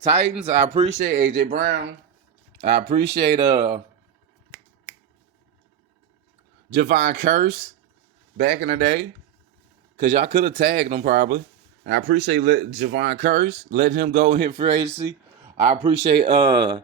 Titans, I appreciate A.J. Brown. I appreciate Javon Curse back in the day. Because y'all could have tagged him probably. I appreciate Javon Curse, letting him go and hit free agency. I appreciate I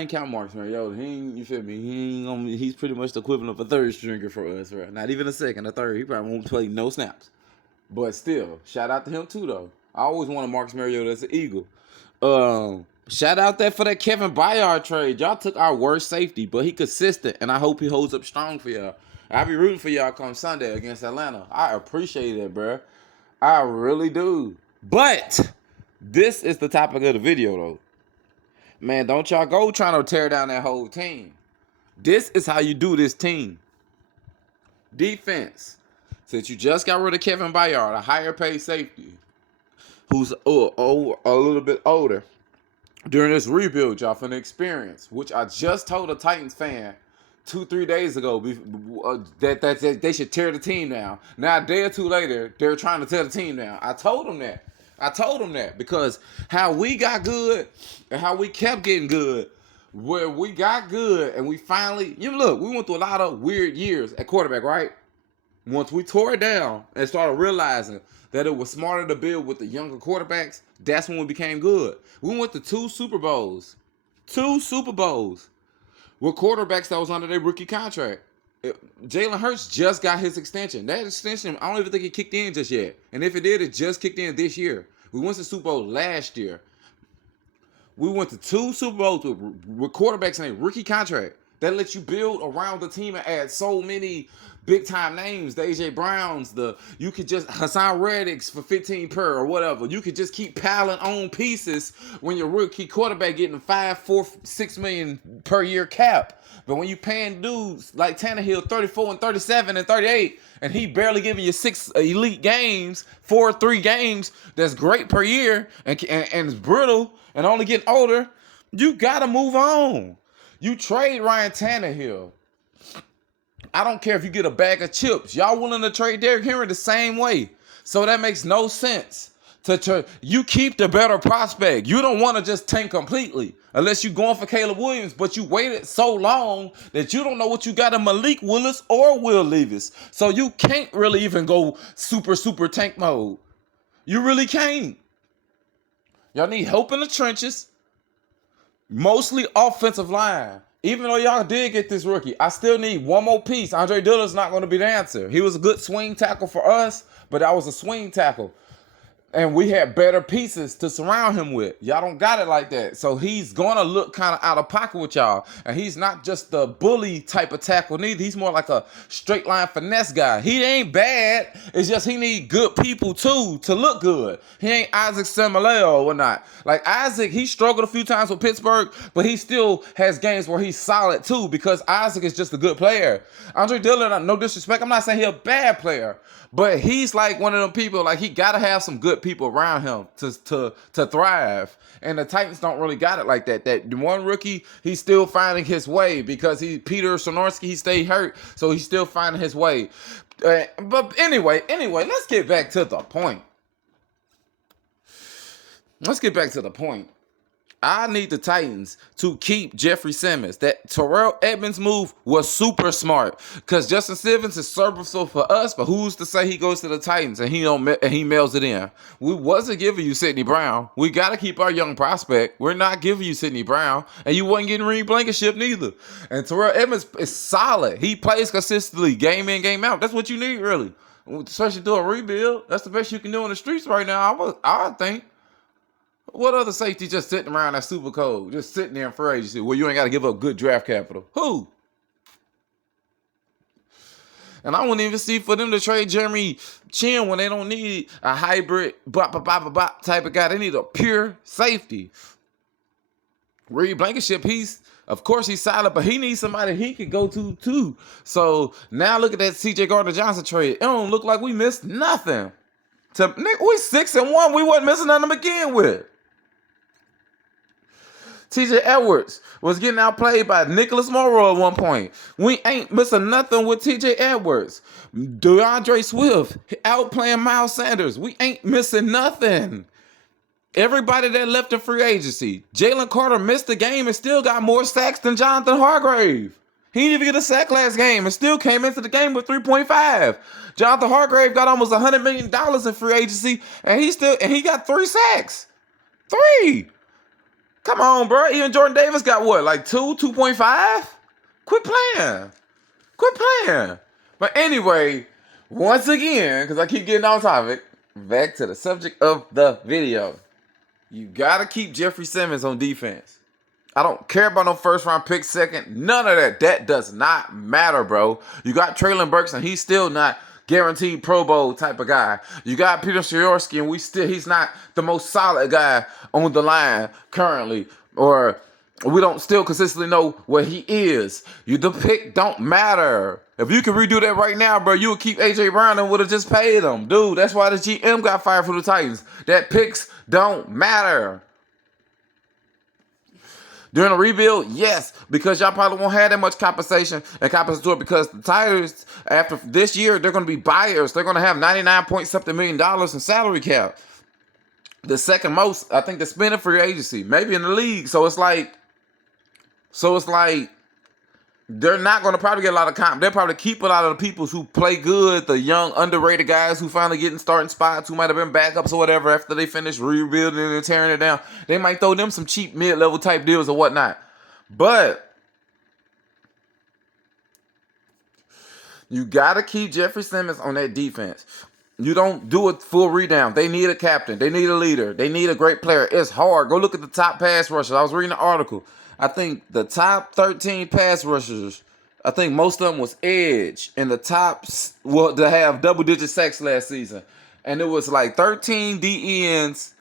ain't count Marcus Mariota. You feel me? He's pretty much the equivalent of a third stringer for us, right? Not even a second, a third. He probably won't play no snaps. But still, shout out to him too, though. I always wanted Marcus Mariota as an Eagle. Shout out for that Kevin Byard trade. Y'all took our worst safety, but he consistent, and I hope he holds up strong for y'all. I'll be rooting for y'all come Sunday against Atlanta. I appreciate it, bro. I really do. But this is the topic of the video, though. Man, don't y'all go trying to tear down that whole team. This is how you do this team. Defense. Since you just got rid of Kevin Byard, a higher paid safety, who's a little bit older, during this rebuild, y'all from the experience, which I just told a Titans fan 2-3 days ago that they should tear the team down. Now, a day or two later, they're trying to tear the team down. I told them that because how we got good and how we kept getting good, where we got good and we finally, we went through a lot of weird years at quarterback, right? Once we tore it down and started realizing that it was smarter to build with the younger quarterbacks, that's when we became good. We went to 2 Super Bowls. 2 Super Bowls with quarterbacks that was under their rookie contract. Jalen Hurts just got his extension. That extension, I don't even think it kicked in just yet. And if it did, it just kicked in this year. We went to the Super Bowl last year. We went to 2 Super Bowls with quarterbacks in a rookie contract. That lets you build around the team and add so many big time names. The A.J. Browns, you could just Hassan Reddicks for 15 per or whatever. You could just keep piling on pieces when your rookie quarterback getting $6 million per year cap. But when you paying dudes like Tannehill 34 and 37 and 38, and he barely giving you 6 elite games, 4 or 3 games, that's great per year, and it's brittle and only getting older, you gotta move on. You trade Ryan Tannehill. I don't care if you get a bag of chips. Y'all willing to trade Derrick Henry the same way. So that makes no sense. You keep the better prospect. You don't want to just tank completely. Unless you're going for Caleb Williams. But you waited so long that you don't know what you got in Malik Willis or Will Levis. So you can't really even go super tank mode. You really can't. Y'all need help in the trenches. Mostly offensive line. Even though y'all did get this rookie, I still need one more piece. Andre Dillard's not going to be the answer. He was a good swing tackle for us, but that was a swing tackle. And we had better pieces to surround him with. Y'all don't got it like that. So he's going to look kind of out of pocket with y'all. And he's not just the bully type of tackle neither. He's more like a straight line finesse guy. He ain't bad. It's just he need good people too to look good. He ain't Isaac Seumalo or whatnot. Like Isaac, he struggled a few times with Pittsburgh, but he still has games where he's solid too because Isaac is just a good player. Andre Dillard, no disrespect, I'm not saying he's a bad player, but he's like one of them people, like he got to have some good people around him to thrive. And the Titans don't really got it like that. That one rookie, he's still finding his way because Peter Sonorski, he stayed hurt, so he's still finding his way. But anyway, let's get back to the point. I need the Titans to keep Jeffrey Simmons. That Terrell Edmonds move was super smart because Justin Simmons is serviceable for us, but who's to say he goes to the Titans and he mails it in? We wasn't giving you Sidney Brown. We got to keep our young prospect. We're not giving you Sidney Brown, and you wasn't getting Reed Blankenship neither. And Terrell Edmonds is solid. He plays consistently, game in, game out. That's what you need, really. Especially do a rebuild. That's the best you can do in the streets right now, I think. What other safety just sitting around that super cold, just sitting there in free agency where you ain't got to give up good draft capital? Who? And I wouldn't even see for them to trade Jeremy Chin when they don't need a hybrid bop type of guy. They need a pure safety. Reed Blankenship, of course he's solid, but he needs somebody he could go to too. So now look at that C.J. Gardner-Johnson trade. It don't look like we missed nothing. We 6-1. We wasn't missing nothing to begin with. TJ Edwards was getting outplayed by Nicholas Morrow at one point. We ain't missing nothing with TJ Edwards. DeAndre Swift outplaying Miles Sanders. We ain't missing nothing. Everybody that left in free agency. Jalen Carter missed the game and still got more sacks than Jonathan Hargrave. He didn't even get a sack last game and still came into the game with 3.5. Jonathan Hargrave got almost $100 million in free agency, and he got 3 sacks. 3. Come on, bro. Even Jordan Davis got what, like 2.5? Quit playing. Quit playing. But anyway, once again, because I keep getting off topic, back to the subject of the video. You got to keep Jeffrey Simmons on defense. I don't care about no first round pick, second. None of that. That does not matter, bro. You got Treylon Burks, and he's still not guaranteed Pro Bowl type of guy. You got Peter Sikorsky, and he's not the most solid guy on the line currently. Or we don't still consistently know what he is. The pick don't matter. If you can redo that right now, bro, you would keep A.J. Brown and would have just paid him. Dude, that's why the GM got fired for the Titans. That picks don't matter. During a rebuild, yes, because y'all probably won't have that much compensation and compensatory because the Titans, after this year, they're going to be buyers. They're going to have $99-point-something million in salary cap. The second most, I think, the spending free agency, maybe in the league. So it's like, they're not going to probably get a lot of comp. They'll probably keep a lot of the people who play good, the young, underrated guys who finally getting starting spots, who might have been backups or whatever after they finish rebuilding and tearing it down. They might throw them some cheap mid-level type deals or whatnot. But you got to keep Jeffrey Simmons on that defense. You don't do a full redown. They need a captain. They need a leader. They need a great player. It's hard. Go look at the top pass rushers. I was reading an article. I think the top 13 pass rushers, I think most of them was edge. And the tops, well, to have double-digit sacks last season. And it was like 13 DENs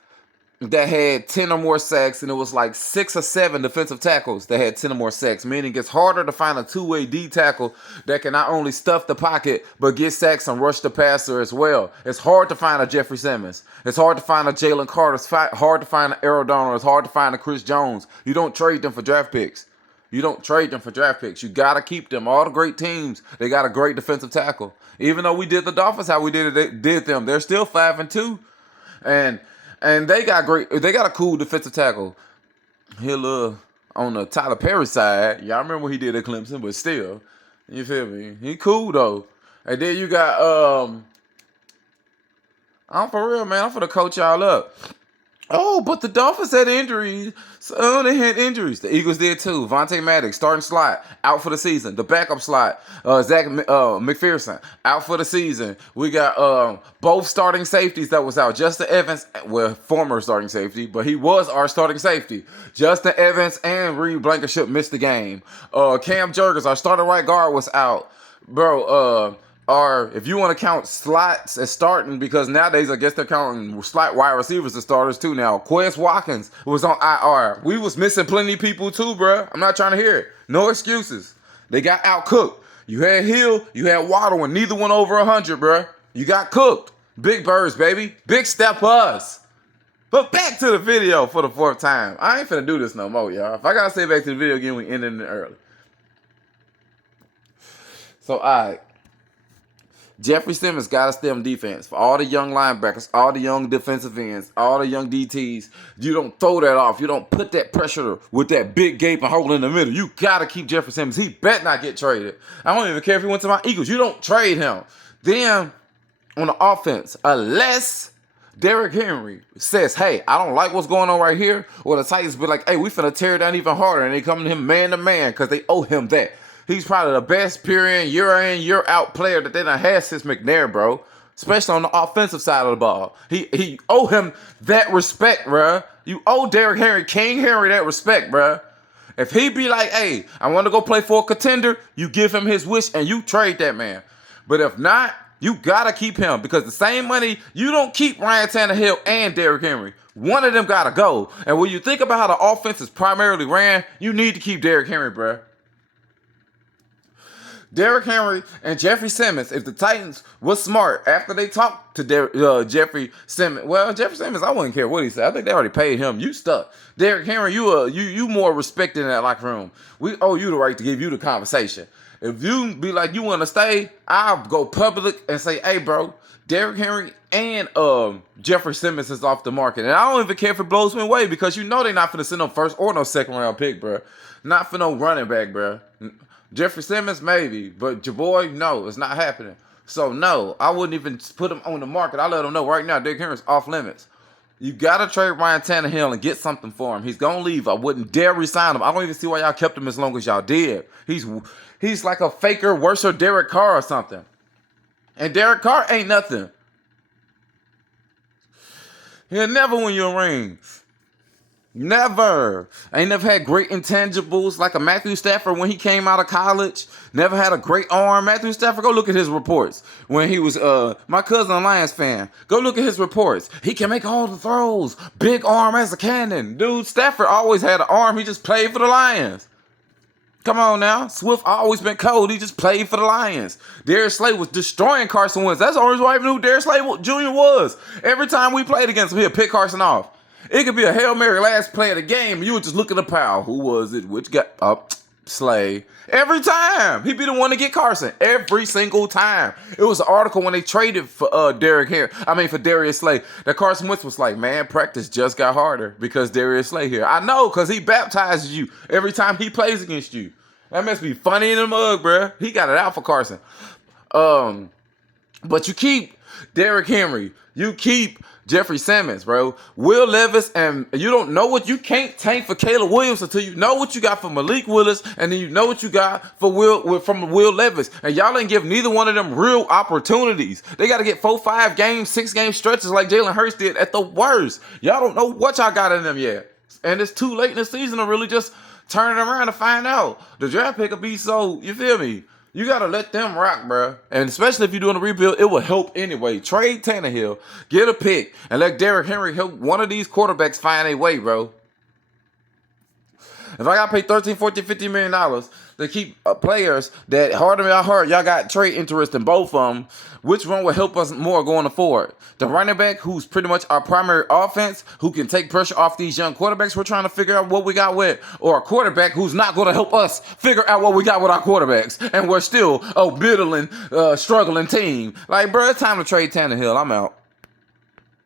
that had 10 or more sacks, and it was like 6 or 7 defensive tackles that had 10 or more sacks, meaning it's harder to find a two-way D tackle that can not only stuff the pocket, but get sacks and rush the passer as well. It's hard to find a Jeffrey Simmons. It's hard to find a Jalen Carter. It's hard to find an Aaron Donald. It's hard to find a Chris Jones. You don't trade them for draft picks. You don't trade them for draft picks. You got to keep them. All the great teams, they got a great defensive tackle. Even though we did the Dolphins how we did them, they're still 5-2. And they got a cool defensive tackle. He'll on the Tyler Perry side. Y'all remember what he did at Clemson, but still. You feel me? He cool though. And then you got I'm for real, man. I'm finna coach y'all up. Oh, but the Dolphins had injuries. So they had injuries. The Eagles did too. Vontae Maddox, starting slot, out for the season. The backup slot, Zach McPherson, out for the season. We got both starting safeties that was out. Justin Evans, well, former starting safety, but he was our starting safety. Justin Evans and Reed Blankenship missed the game. Cam Jurgens, our starting right guard, was out. Bro, or if you want to count slots as starting, because nowadays I guess they're counting slot wide receivers as starters too now. Quez Watkins was on IR. We was missing plenty of people too, bro. I'm not trying to hear it. No excuses. They got outcooked. You had Hill, you had Waddle, and neither one over 100, bro. You got cooked. Big birds, baby. Big step us. But back to the video for the 4th time. I ain't finna do this no more, y'all. If I gotta say back to the video again, we ended it early. So, all right. Jeffrey Simmons got to stay on defense. For all the young linebackers, all the young defensive ends, all the young DTs, you don't throw that off. You don't put that pressure with that big gaping hole in the middle. You got to keep Jeffrey Simmons. He better not get traded. I don't even care if he went to my Eagles. You don't trade him. Then, on the offense, unless Derrick Henry says, hey, I don't like what's going on right here, or the Titans be like, hey, we finna tear it down even harder, and they come to him man to man because they owe him that. He's probably the best in, year out player that they done had since McNair, bro. Especially on the offensive side of the ball. He owe him that respect, bro. You owe Derrick Henry, King Henry, that respect, bro. If he be like, hey, I want to go play for a contender, you give him his wish and you trade that man. But if not, you got to keep him because the same money, you don't keep Ryan Tannehill and Derrick Henry. One of them got to go. And when you think about how the offense is primarily ran, you need to keep Derrick Henry, bro. Derrick Henry and Jeffrey Simmons, if the Titans was smart after they talked to Jeffrey Simmons, well, Jeffrey Simmons, I wouldn't care what he said. I think they already paid him. You stuck. Derrick Henry, you more respected in that locker room. We owe you the right to give you the conversation. If you be like you want to stay, I'll go public and say, hey, bro, Derrick Henry and Jeffrey Simmons is off the market. And I don't even care if it blows me away because you know they're not finna send no first or no second round pick, bro. Not for no running back, bro. Jeffrey Simmons, maybe, but your boy, no, it's not happening. So, no, I wouldn't even put him on the market. I let him know right now, Derrick Henry's off limits. You got to trade Ryan Tannehill and get something for him. He's going to leave. I wouldn't dare resign him. I don't even see why y'all kept him as long as y'all did. He's like a faker, worse than Derek Carr or something. And Derek Carr ain't nothing. He'll never win you a ring. Never. Ain't never had great intangibles like a Matthew Stafford when he came out of college. Never had a great arm. Matthew Stafford, go look at his reports. When he was, my cousin, a Lions fan. Go look at his reports. He can make all the throws. Big arm as a cannon. Dude, Stafford always had an arm. He just played for the Lions. Come on now. Swift always been cold. He just played for the Lions. Derrick Slay was destroying Carson Wentz. That's the only reason why I knew who Derrick Slay Jr. was. Every time we played against him, he'd pick Carson off. It could be a Hail Mary last play of the game, and you would just look at the pile. Who was it? Which guy? Slay. Every time. He'd be the one to get Carson. Every single time. It was an article when they traded for for Darius Slay. That Carson Wentz was like, man, practice just got harder because Darius Slay here. I know, because he baptizes you every time he plays against you. That must be funny in the mug, bruh. He got it out for Carson. But you keep Derrick Henry. You keep Jeffrey Simmons, bro. Will Levis, and you don't know what you can't tank for Caleb Williams until you know what you got for Malik Willis, and then you know what you got for Will Levis. And y'all ain't give neither one of them real opportunities. They got to get 4, 5 games, 6 game stretches like Jalen Hurts did at the worst. Y'all don't know what y'all got in them yet. And it's too late in the season to really just turn it around to find out. The draft pick will be so, you feel me? You got to let them rock, bro. And especially if you're doing a rebuild, it will help anyway. Trade Tannehill, get a pick, and let Derrick Henry help one of these quarterbacks find a way, bro. If I got to pay $13, $14, $15 million to keep players that hard to me, I heard y'all got trade interest in both of them, which one will help us more going forward? The running back, who's pretty much our primary offense, who can take pressure off these young quarterbacks we're trying to figure out what we got with, or a quarterback who's not going to help us figure out what we got with our quarterbacks, and we're still a middling, struggling team. Like, bro, it's time to trade Tannehill. I'm out.